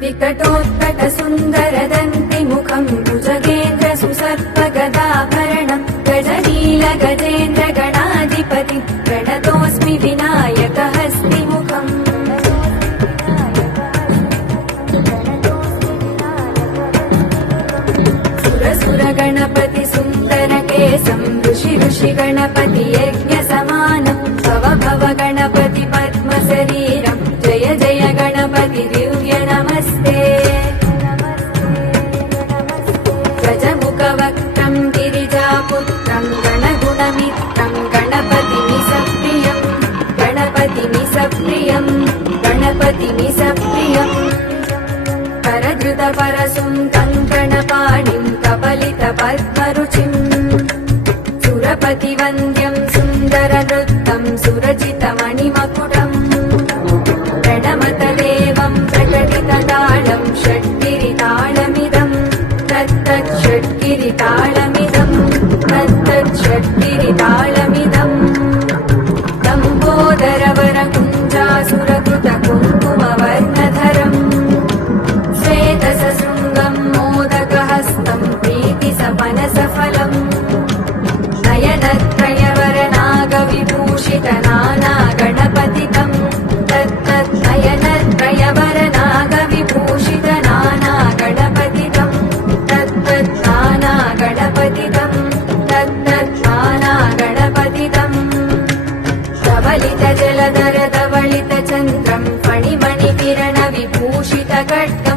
विकटोत्कटसुन्दरदन्तिमुखम् भुजगेन्द्र सुसर्पगदाभरणम् गजनीलगजेन्द्र गणाधिपति प्रणतोऽस्मि विनायकहस्तिमुखम् सुरसुरगणपति सुन्दरकेसम् ऋषि गणपति यज्ञसमानम् भव गणपति पद्मशरीरम् जय जय गणपति दिव्य नमस्ते गजमुखवक्त्रम् गिरिजापुत्रम् गणगुणमित्रम् गणपतिमिसप्रियम् करधृतपरसुन्दम् गणपाणिम् कपलितपद्मरुचिम् सुरपतिवन्द्यम् सुन्दरनृत्तम् सुरचितमणिमकुटम् प्रणमतदेवम् प्रकटितताळम् षट्गिरिताळमिदम् तत्तच्छट्गिरिताळमिदम् लम्बोदरवरकुञ्जासुरकृतकुङ्कुमवर्णधरम् श्वेतसशृङ्गम् मोदकहस्तम् प्रीतिसपनसफलम् नयनत्रयवरनागविभूषितनानागणपतितम् नानागणपतितम् धवलितजलधर धवलितचन्द्रम् फणिमणिकिरणविभूषितखड्ग